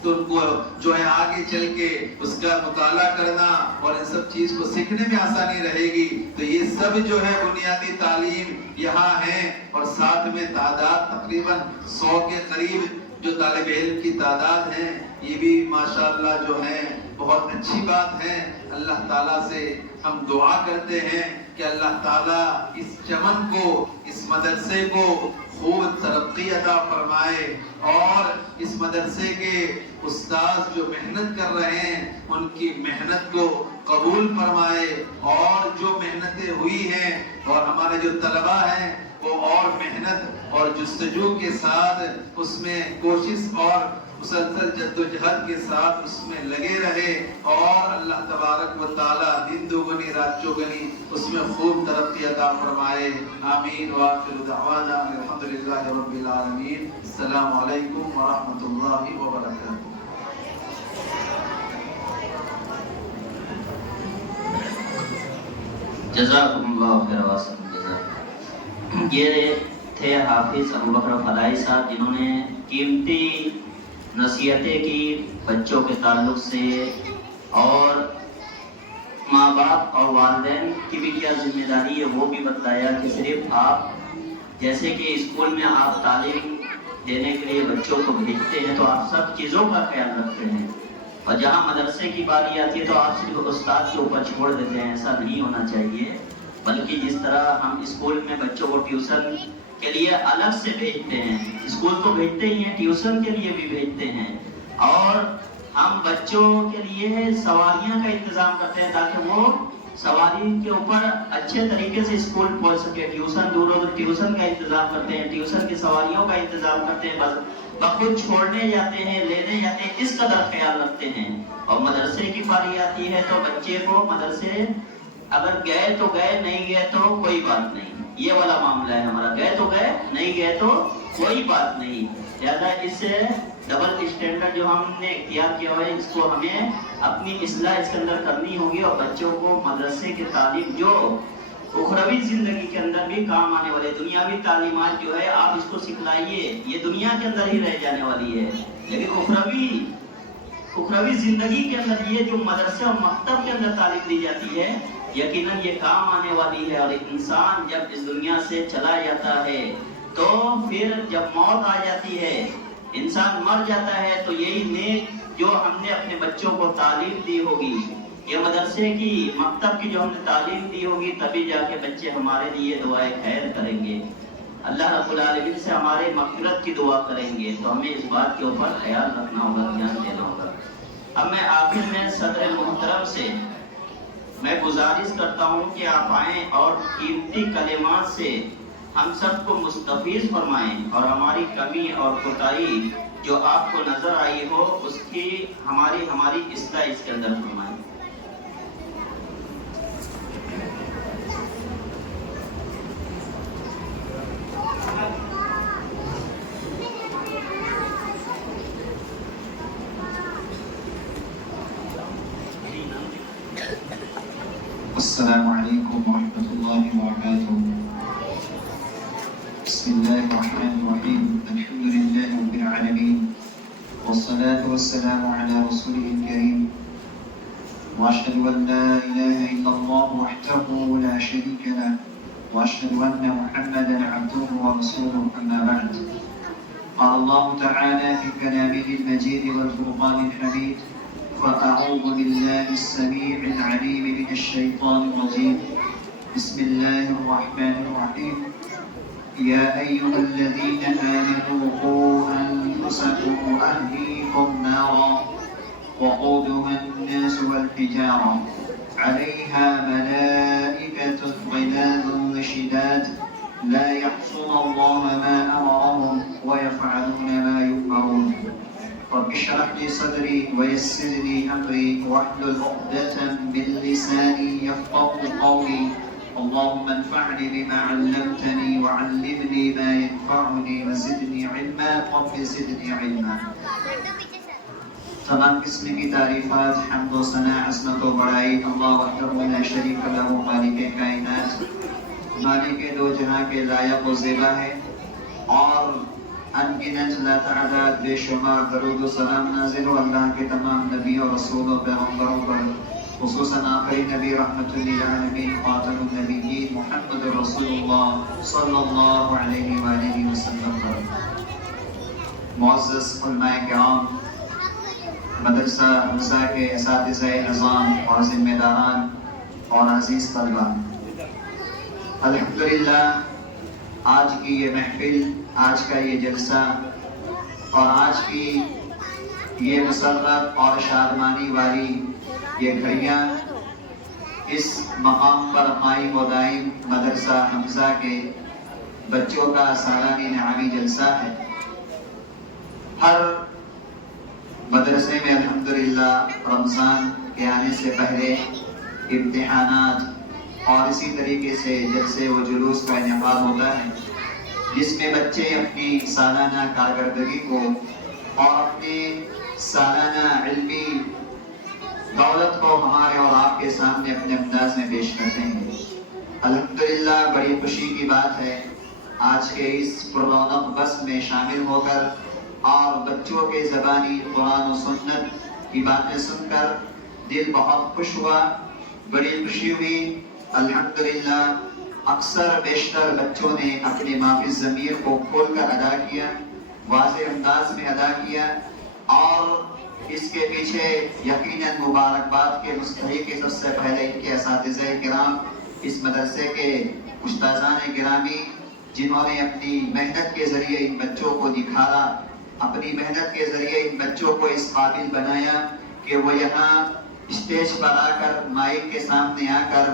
تو ان کو جو ہے آگے چل کے اس کا مطالعہ کرنا اور ان سب چیز کو سیکھنے میں آسانی رہے گی. تو یہ سب جو ہے بنیادی تعلیم یہاں ہے, اور ساتھ میں تعداد تقریباً 100 کے قریب جو طالب علم کی تعداد ہے, یہ بھی ماشاءاللہ جو ہے بہت اچھی بات ہے. اللہ تعالیٰ سے ہم دعا کرتے ہیں کہ اللہ تعالیٰ اس چمن کو, اس مدرسے کو خوب ترقی عطا فرمائے, اور اس مدرسے کے استاد جو محنت کر رہے ہیں ان کی محنت کو قبول فرمائے, اور جو محنتیں ہوئی ہیں اور ہمارے جو طلبہ ہیں وہ اور محنت اور جستجو کے ساتھ اس میں کوشش اور مسلسل جد و جہد کے ساتھ اس میں لگے رہے, اور اللہ تبارک و تعالی دن دوگنی رات چوگنی اس میں خوب ترقی عطا فرمائے. آمین. وآخر دعوانا الحمدللہ رب العالمین. السلام علیکم ورحمۃ اللہ وبرکاتہ. جزاکم اللہ خیر واسم جزا. یہ تھے حافظ ابوبکر فلاحی صاحب, جنہوں نے قیمتی نصیحتیں کی بچوں کے تعلق سے, اور ماں باپ اور والدین کی بھی کیا ذمہ داری ہے وہ بھی بتلایا کہ صرف آپ جیسے کہ اسکول میں آپ تعلیم دینے کے لیے بچوں کو بھیجتے ہیں تو آپ سب چیزوں کا خیال رکھتے ہیں, اور جہاں مدرسے کی باری آتی ہے تو آپ صرف استاد کے اوپر چھوڑ دیتے ہیں. ایسا نہیں ہونا چاہیے, بلکہ جس طرح ہم اسکول میں بچوں کو ٹیوشن کے لیے الگ سے بھیجتے ہیں, اسکول تو بھیجتے ہی ہیں, ٹیوشن کے لیے بھی بھیجتے ہیں, اور ہم بچوں کے لیے سواریاں کا انتظام کرتے ہیں تاکہ وہ سواری کے اوپر اچھے طریقے سے اسکول پہنچ سکے. ٹیوشن دور ہو تو ٹیوشن کا انتظام کرتے ہیں, ٹیوشن کی سواریوں کا انتظام کرتے ہیں, بس بخود چھوڑنے جاتے ہیں, لینے جاتے ہیں, اس قدر خیال رکھتے ہیں. اور مدرسے کی باری آتی ہے تو بچے کو مدرسے اگر گئے تو گئے, نہیں گئے تو کوئی بات نہیں, یہ والا معاملہ ہے ہمارا. گئے تو گئے, نہیں گئے تو کوئی بات نہیں. لہذا اس ڈبل اسٹینڈرڈ جو ہم نے اختیار کیا ہوا ہے اس کو ہمیں اپنی اصلاح اس کے اندر کرنی ہوگی, اور بچوں کو مدرسے کی تعلیم جو اخروی زندگی کے اندر بھی کام آنے والے, دنیاوی تعلیمات جو ہے آپ اس کو سکھلائیے, یہ دنیا کے اندر ہی رہ جانے والی ہے, لیکن اخروی زندگی کے اندر یہ جو مدرسے اور مکتب کے اندر تعلیم دی جاتی ہے یقیناً یہ کام آنے والی ہے. اور انسان جب اس دنیا سے چلا جاتا ہے تو پھر جب موت آ جاتی ہے, انسان مر جاتا ہے, تو یہی نیک جو ہم نے اپنے بچوں کو تعلیم دی ہوگی, یہ مدرسے کی مکتب کی جو ہم نے تعلیم دی ہوگی, تبھی جا کے بچے ہمارے لیے دعائے خیر کریں گے, اللہ رب العالمین سے ہمارے مغفرت کی دعا کریں گے. تو ہمیں اس بات کے اوپر خیال رکھنا ہوگا, دھیان دینا ہوگا. اب میں آخر میں صدر محترم سے میں گزارش کرتا ہوں کہ آپ آئیں اور قیمتی کلمات سے ہم سب کو مستفیض فرمائیں اور ہماری کمی اور کوتاہی جو آپ کو نظر آئی ہو اس کی ہماری اصلاح اس کے اندر فرمائیں۔ السلام علیکم ورحمۃ اللہ وبرکاتہ۔ بسم اللہ الرحمن الرحیم، الحمد للہ رب العالمین، والصلاة والسلام على رسوله الكريم، وأشهد أن لا إله إلا الله وحده لا شريك له، وأشهد أن محمدا عبده ورسوله، أما بعد، قال الله تعالى في كلامه المجيد والفرقان الحميد: فأعوذ بالله السميع العليم من الشيطان الرجيم، بسم الله الرحمن الرحيم، يا أيها الذين آمنوا قوا أنفسكم وأهليكم نارا وقودها الناس والحجارة عليها ملائكة غلاظ شداد لا يعصون الله ما أمرهم ويفعلون ما يؤمرون، رب اشرح لي صدري ويسر لي أمري واحلل عقدة من لساني يفقهوا قولي، اللهم انفعني بما علمتني وعلمني ما ينفعني وزدني علما، رب زدني علما۔ تمام قسم کی تعریفات، حمد و ثنا، عظمت و بڑائی اللہ وحدہ لا شریک لہ، مالک کائنات، مالک دو جہاں کے لائق و زیبا ہے، اور انگنت لا تعداد بے شمار درود و سلام نازل ہو اللہ کے تمام نبیوں رسولوں پیغمبروں پر، خصوصاً آخری نبی رحمت للعالمین خاتم النبیین محمد رسول اللہ صلی اللہ علیہ وآلہ وسلم پر۔ معزز علماء کرام، مدرسہ رضا کے اساتذہ نظام اور ذمہ داران اور عزیز طلبہ، الحمدللہ آج کی یہ محفل، آج کا یہ جلسہ اور آج کی یہ مسرت اور شادمانی والی یہ گھڑیاں اس مقام پر قائم و دائم مدرسہ حمزہ کے بچوں کا سالانہ نعامی جلسہ ہے۔ ہر مدرسے میں الحمدللہ رمضان کے آنے سے پہلے امتحانات اور اسی طریقے سے جلسے و جلوس کا انعقاد ہوتا ہے، جس میں بچے اپنی سالانہ کارکردگی کو اور اپنے سالانہ علمی دولت کو ہمارے اور آپ کے سامنے اپنے انداز میں پیش کرتے ہیں۔ الحمدللہ بڑی خوشی کی بات ہے آج کے اس پررونق بس میں شامل ہو کر اور بچوں کے زبانی قرآن و سنت کی باتیں سن کر دل بہت خوش ہوا، بڑی خوشی ہوئی۔ الحمدللہ اکثر بیشتر بچوں نے اپنی مافی ضمیر کو کھول کر ادا کیا، واضح انداز میں ادا کیا، اور اس کے پیچھے یقیناً مبارکباد کے مستحق سب سے پہلے ان کے اساتذہ کرام، اس مدرسے کے استاذان گرامی، جنہوں نے اپنی محنت کے ذریعے ان بچوں کو نکھارا، اپنی محنت کے ذریعے ان بچوں کو اس قابل بنایا کہ وہ یہاں اسٹیج پر آ کر، مائک کے سامنے آ کر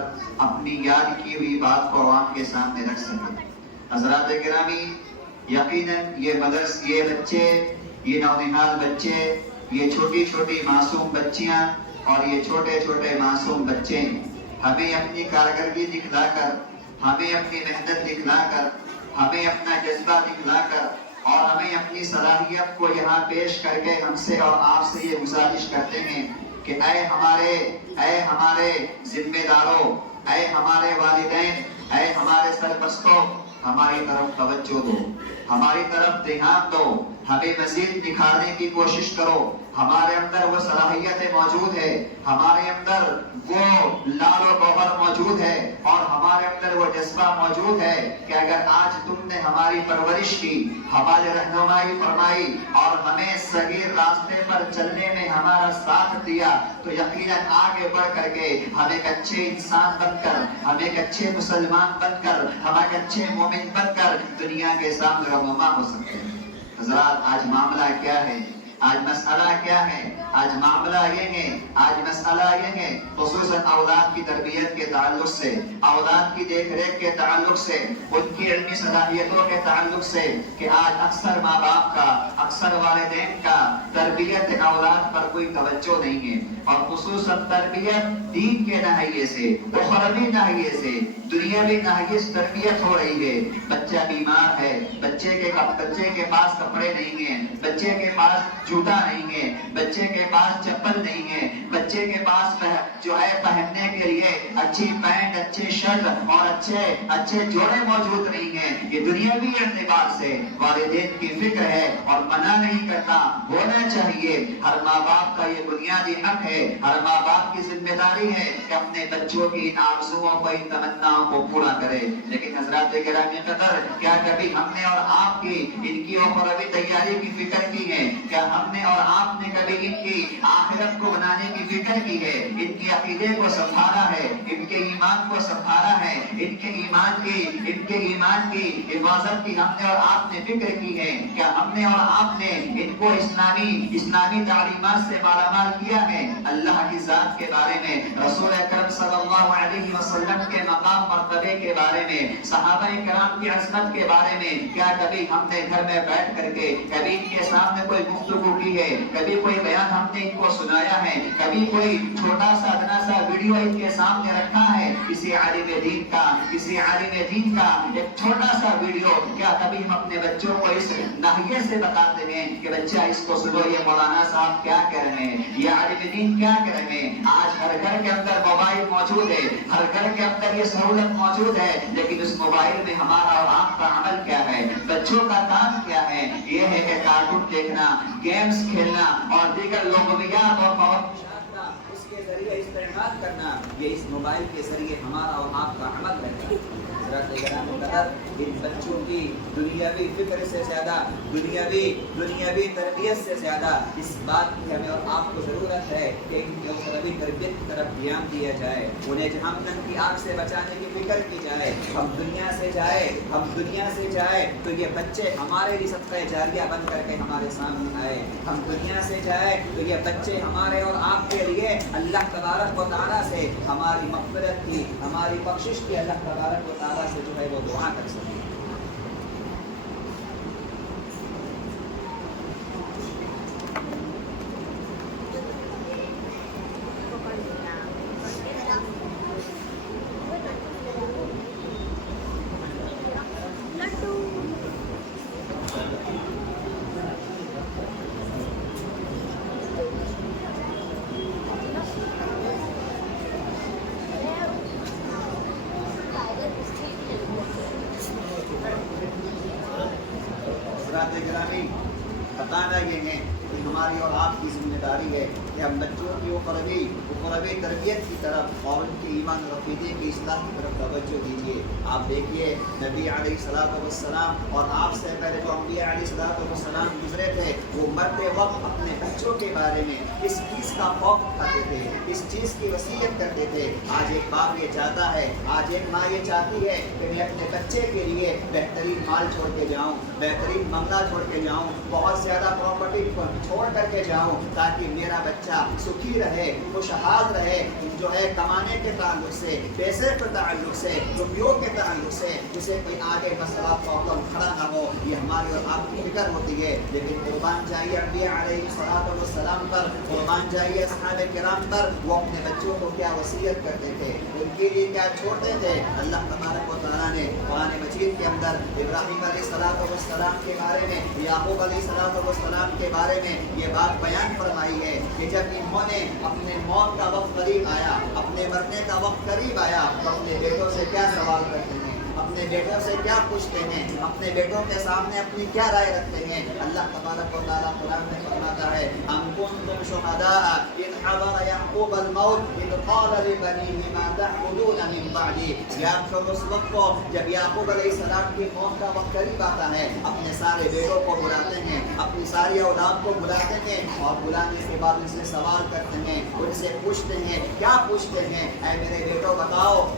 اپنی یاد کی ہوئی بات کو عوام کے سامنے رکھ سکے۔ حضرات گرامی، یقیناً یہ بچے، یہ نونہال بچے، یہ چھوٹی چھوٹی معصوم بچیاں اور یہ چھوٹے چھوٹے معصوم بچے ہمیں اپنی کارکردگی دکھلا کر، ہمیں اپنی محنت دکھلا کر، ہمیں اپنا جذبہ دکھلا کر اور ہمیں اپنی صلاحیت کو یہاں پیش کر کے ہم سے اور آپ سے یہ گزارش کرتے ہیں کہ اے ہمارے ذمہ داروں، اے ہمارے والدین، اے ہمارے سرپرستوں، ہماری طرف توجہ دو، ہماری طرف دھیان دو، ہمیں مزید نکھارنے کی کوشش کرو۔ ہمارے اندر وہ صلاحیت موجود ہے، ہمارے اندر وہ لال و گوہر موجود ہے، اور ہمارے اندر وہ جذبہ موجود ہے کہ اگر آج تم نے ہماری پرورش کی، ہماری رہنمائی فرمائی اور ہمیں صحیح راستے پر چلنے میں ہمارا ساتھ دیا، تو یقیناً آگے بڑھ کر کے ہم ایک اچھے انسان بن کر، ہم ایک اچھے مسلمان بن کر، ہم ایک اچھے مومن بن کر دنیا کے سامنے رونما ہو سکتے ہیں۔ حضرات، آج معاملہ کیا ہے آج مسئلہ کیا ہے؟ آج معاملہ یہ ہے، آج مسئلہ یہ ہے خصوصاً اولاد کی تربیت کے تعلق سے، اولاد کی دیکھ ریکھ کے تعلق سے، ان کی علمی صلاحیتوں کے تعلق سے، کہ آج اکثر ماں باپ کا، اکثر والدین کا تربیت اولاد پر کوئی توجہ نہیں ہے، اور خصوصاً تربیت دین کے ناحیے سے، اخروی ناحیے سے، دنیاوی ناحیے سے تربیت ہو رہی ہے۔ بچہ بیمار ہے، بچے کے پاس کپڑے نہیں ہیں، بچے کے پاس جوتا نہیں ہے، بچے کے پاس چپل نہیں ہے، بچے کے پاس جو ہے پہننے کے لیے اچھی پینٹ، اچھے شرٹ اور اچھے جوڑے موجود نہیں ہیں۔ یہ دنیاوی اعتبار سے والدین کی فکر ہے اور منع نہیں کرتا، ہونا چاہیے۔ ہر ماں باپ کا یہ بنیادی حق ہے، ہر ماں باپ کی ذمہ داری ہے کہ اپنے بچوں کی ان آرزوؤں کو، ان تمناؤں کو پورا کرے۔ لیکن حضرات گرامی قدر، کیا کبھی ہم نے اور آپ کی ان کی اخروی تیاری کی فکر کی ہے؟ کیا ہم نے اور آپ نے کبھی ان کی آخرت کو بنانے کی فکر کی ہے؟ ان کی عقیدے کو سنبھالا ہے، ان کے ایمان کو سنبھالا ہے، ان کے ایمان کی حفاظت کی ہم نے اور آپ نے فکر کی ہے؟ کیا ہم نے اور آپ نے ان کو اسلامی تعلیمات سے مالا مال کیا ہے؟ اللہ کی ذات کے بارے میں، رسول اکرم صلی اللہ علیہ وسلم کے مقام مرتبے کے بارے میں، صحابہ کرام کی عظمت کے بارے میں کیا کبھی ہم نے گھر میں بیٹھ کر کے کبھی ان کے سامنے کوئی گفتگو کی ہے؟ کبھی کوئی بیان ہم نے ان کو سنایا ہے؟ کبھی کوئی چھوٹا سا ادنا سا ویڈیو ان کے سامنے رکھا ہے کسی عالم دین کا ایک چھوٹا سا ویڈیو؟ کیا کبھی ہم اپنے بچوں کو اس ناحیے سے بتاتے ہیں کہ بچہ اس کو سنو، یہ مولانا صاحب کیا کہہ رہے ہیں، یہ عالم دین کیا کہہ رہے ہیں؟ آج ہر گھر کے اندر موبائل موجود ہے، ہر گھر کے اندر یہ سہولت موجود ہے، لیکن اس موبائل میں ہمارا اور آپ کا عمل کیا ہے؟ بچوں کا کام کیا ہے؟ یہ ہے کہ کارٹون دیکھنا، گیمز کھیلنا اور دیگر لغویات اور اس کے ذریعے استعمال کرنا، یہ اس موبائل کے ذریعے ہمارا اور آپ کا عمل رہتا ہے۔ ان بچوں کی دنیاوی فکر سے زیادہ، دنیاوی تربیت سے زیادہ اس بات کی ہمیں اور آپ کو ضرورت ہے کہ ان کی اخروی تربیت کی طرف دھیان دیا جائے، انہیں جہنم کی آگ سے بچانے کی فکر کی جائے۔ ہم دنیا سے جائے تو یہ بچے ہمارے لیے صدقہ جاریہ بن کر کے ہمارے سامنے آئے۔ ہم دنیا سے جائے تو یہ بچے ہمارے اور آپ کے لیے اللہ تبارک و تعالیٰ سے ہماری مغفرت کی، ہماری بخشش کی اللہ تبارک و تعالیٰ سے جو ہے وہ دعا کر سکیں۔ بتانا یہ ہے کہ ہماری اور آپ کی ذمہ داری ہے کہ ہم بچوں کی اخروی تربیت کی طرف اور ان کے ایمان و عقیدے کی اصلاح کی طرف توجہ دیجیے۔ آپ دیکھیے نبی علیہ الصلوۃ والسلام اور آپ سے پہلے جو انبیاء علیہ الصلوۃ والسلام گزرے تھے، وہ مرتے وقت اپنے بچوں کے بارے میں اس چیز کا خوف اٹھاتے تھے، اس چیز کی وصیت کرتے تھے۔ آج ایک باپ یہ چاہتا ہے، آج ایک ماں یہ چاہتی ہے کہ میں اپنے بچے کے لیے بہترین مال چھوڑ کے جاؤں، بہترین بنگلہ چھوڑ کے جاؤں، بہت زیادہ پراپرٹی چھوڑ کر کے جاؤں، تاکہ میرا بچہ سکھی رہے، خوشحال رہے، جو ہے کمانے کے تعلق سے، پیسے کے تعلق سے، روپیوں کے تعلق سے، جسے کوئی آگے مسئلہ پرابلم کھڑا نہ ہو۔ یہ ہماری اور آپ کی فکر ہوتی ہے، لیکن قربان جائیے انبیاء علیہ السلام پر، قربان جائیے صحابہ کرام پر، وہ اپنے بچوں کو کیا وصیت کرتے تھے، ان کے لیے کیا چھوڑتے تھے۔ اللہ تبارک و تعالیٰ نے قرآن مجید کے اندر ابراہیم علیہ السلام کے بارے میں، یعقوب علیہ السلام کے بارے میں یہ بات بیان فرمائی ہے کہ جب انہوں نے اپنے موت کا وقت قریب آیا، اپنے مرنے کا وقت قریب آیا، تو اپنے بیٹوں سے کیا سوال کرتے ہیں، اپنے بیٹوں سے کیا پوچھتے ہیں، اپنے بیٹوں کے سامنے اپنی کیا رائے رکھتے ہیں۔ اللہ تبارک و تعالیٰ قرآن میں فرماتا ہے، ام کنتم شہداء اذ حضر یعقوب الموت اذ قال لبنیہ ما تعبدون من بعدی۔ یاد کرو اس وقت کو جب یعقوب علیہ السلام کی موت کا وقت قریب آتا ہے، اپنے سارے بیٹوں کو بلاتے ہیں، اپنی ساری اولاد کو بلاتے ہیں، اور بلانے کے بعد ان سے سوال کرتے ہیں، ان سے پوچھتے ہیں، کیا پوچھتے ہیں، اے میرے بیٹوں بتاؤ،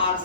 8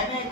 MA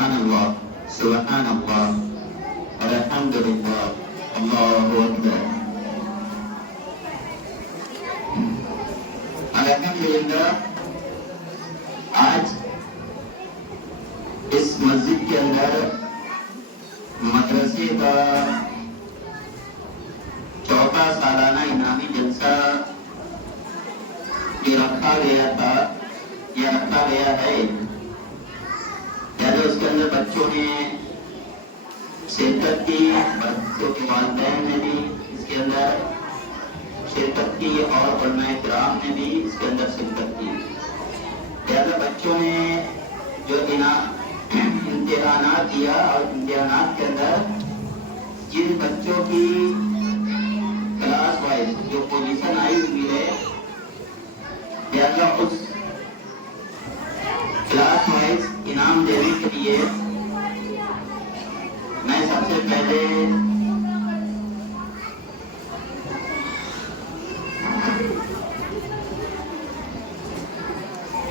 سبحان اللہ سبحان اللہ الحمدللہ اللہ اکبر. الحمدللہ آج اس مسجد کے اندر مدرسے کا چوتھا سالانہ انعامی جلسہ یہ رکھا گیا تھا یا رکھا گیا ہے. اس کے اندر بچوں نے شرکت کی, بچوں کے والدین نے بھی اس کے اندر شرکت کی اور علماء کرام نے بھی اس کے اندر شرکت کی. لہذا بچوں نے جو امتحانات دیا اور امتحانات کے اندر جن بچوں کی کلاس وائز جو پوزیشن آئی ہوئی ہے, لہذا اس کلاس وائز انعام دینے کے لیے میں سب سے پہلے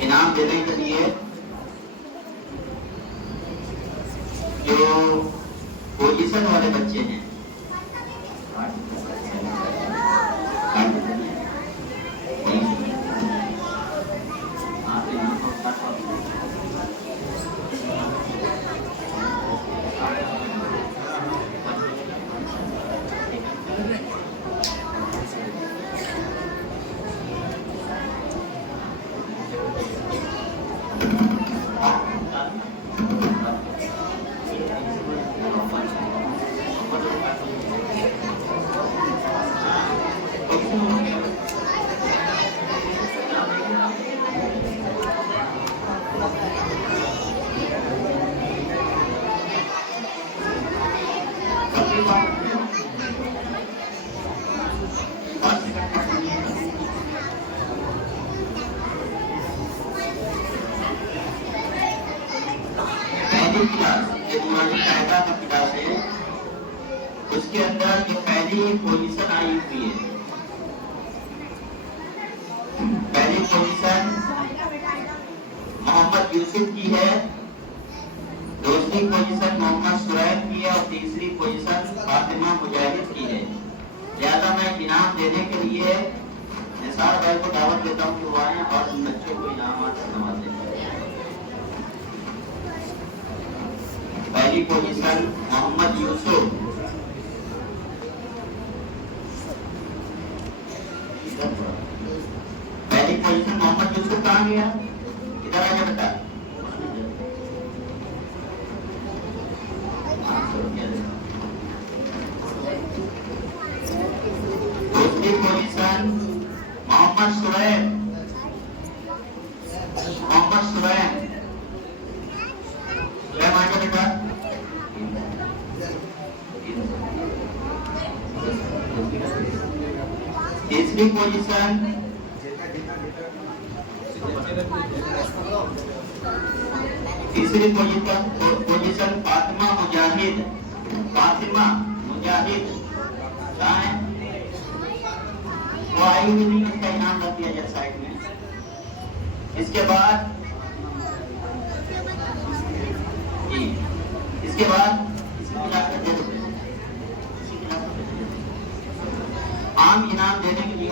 انعام دینے کے لیے جو پوزیشن والے بچے ہیں اس کے اندر جو پہلی پوزیشن آئی ہوئی ہے, پہلی پوزیشن محمد یوسف کی ہے, دوسری پوزیشن محمد سریف کی ہے اور تیسری پوزیشن فاطمہ مجاہد کی ہے. لہذا میں انعام دینے کے لیے نثار بھائی کو دعوت دیتا ہوں کہ وہ آئیں اور ان بچوں کو انعامات سے نوازیں. پہلی پوزیشن محمد یوسف, پہلی پوزیشن محمد یوسف کہاں گیا, ادھر آ جا بیٹا. دوسری پوزیشن محمد سریف, محمد سریف آ جا بیٹا. تیسری پوزیشن پوزیشن فاطمہ مجاہد, فاطمہ مجاہد کہاں ہے, وہ آئی ہوئی نہیں, اس کا انعام رکھ دیا جائے سائڈ میں. اس کے بعد عام انعام دینے کے لیے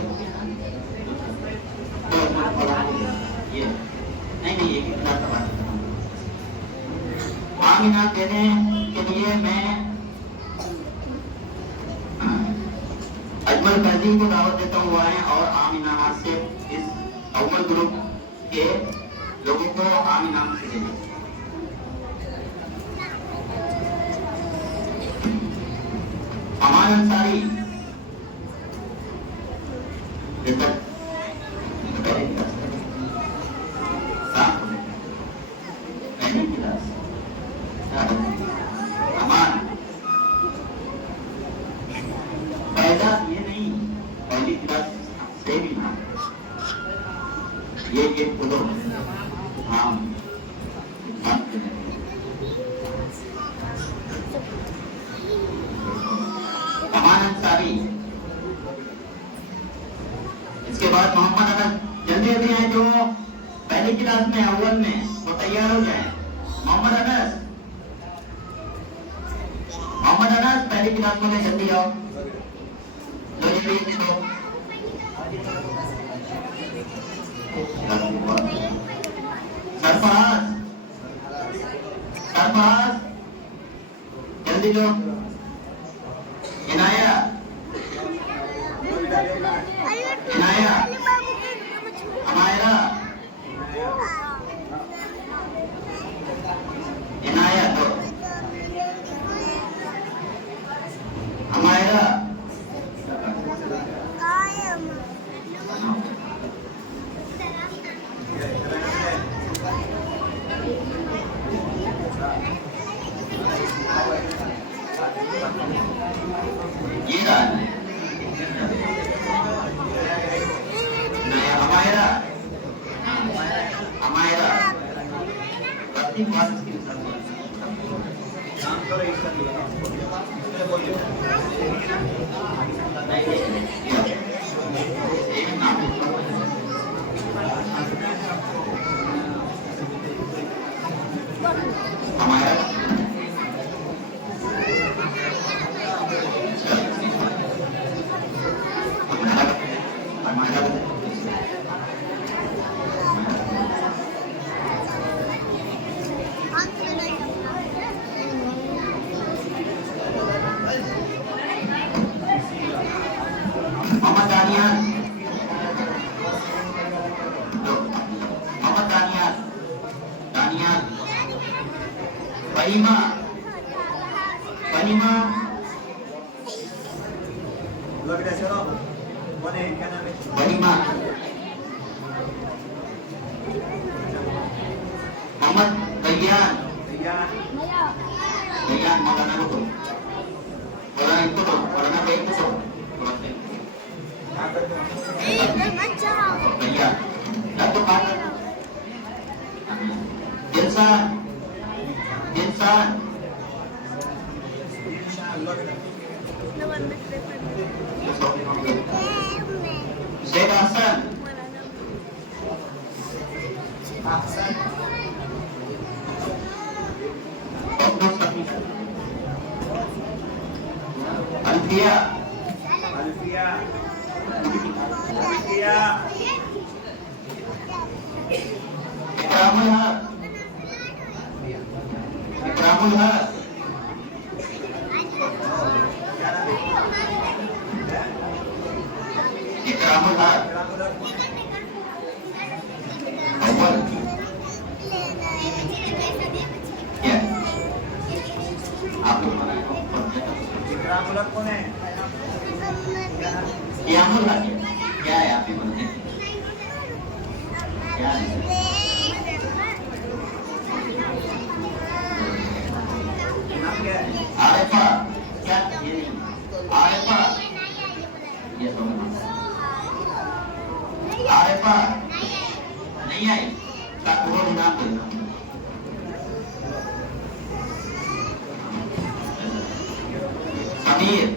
عام انعام دینے کے لیے میں اجمل فیضی کو دعوت دیتا ہوں وہ آئیں اور عام انعامات سے اس اول گروپ کے لوگوں کو عام انعام سے دیں. امان انصاری امان پیدا یہ نہیں, پہلی کلاس سے بھی یہ کھولو. ہاں امان انصاری. اس کے بعد محمد انس, جلدی جلدی ہیں جو پہلی کلاس میں اول میں وہ تیار ہو جائیں. محمد انس پہلی کلاس میں جلدی آؤ. لو یہ بھی چھو. سرفراز سرفراز جلدی لو. عنایا عنایا ہمایرا عنایا دو ہمایرا یہ رہا ہمایرا ہمایرا بستی بات اس کی نام کرو اس کا ایک نام ہمارا محمد دانیال محمد دانیال دانیال فہیمہ فہیمہ لوگ ایسے رہو بنے کیا نام ہے فہیمہ محمد بیان بیان مولانا کو تو مولانا کو تو مولانا کو ایک تو بھیا تو بات انسان انسان شیخ حسن الفیہ الفیہ الفیہ اکرام الحق اکرام الحق کیا نام ہے اکرام الحق رام الحق اول کیا آپ لوگ رام الحق کون ہے قیام الحق کیا ہے آپ ہی بولتے ہیں کیا ہے نام کیا ہے عارفہ کیا یہ نہیں عارفہ یہ سمجھ عارفہ نہیں آئی وہ نام دینا سمیر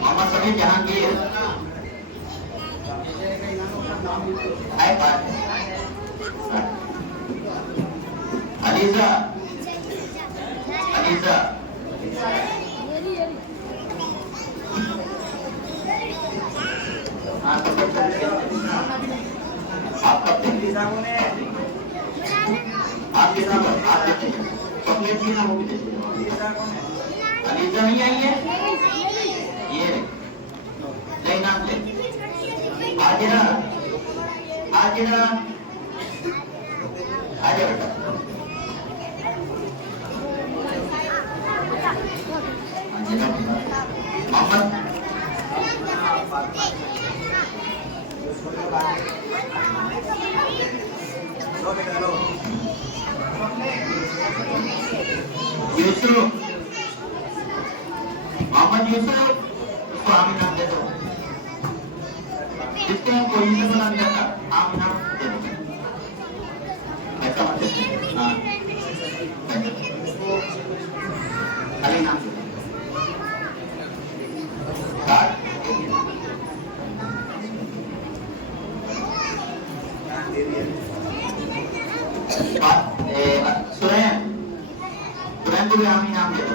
محمد سمیر جہانگیر ہے بات علیزہ علیزہ آپ کب دیکھ لیزا کون ہے آپ کے نام آپ دیکھتے ہیں چاکلیٹ کی نام وہ بھی دیکھتے ہیں لیزا کون ہے علیزہ نہیں آئی ہے یہ لے نام لے حاجرہ حاجرہ آجا بیٹا محمد لو بیٹا لو یوسف محمد یوسف اس کو عام نام دے دو جس کو کوئی سے نام دیتا عام نام دے دو ایسا مت دیتے ہاں خالی نام دے سرین سرین کو بھی عام نام دے دو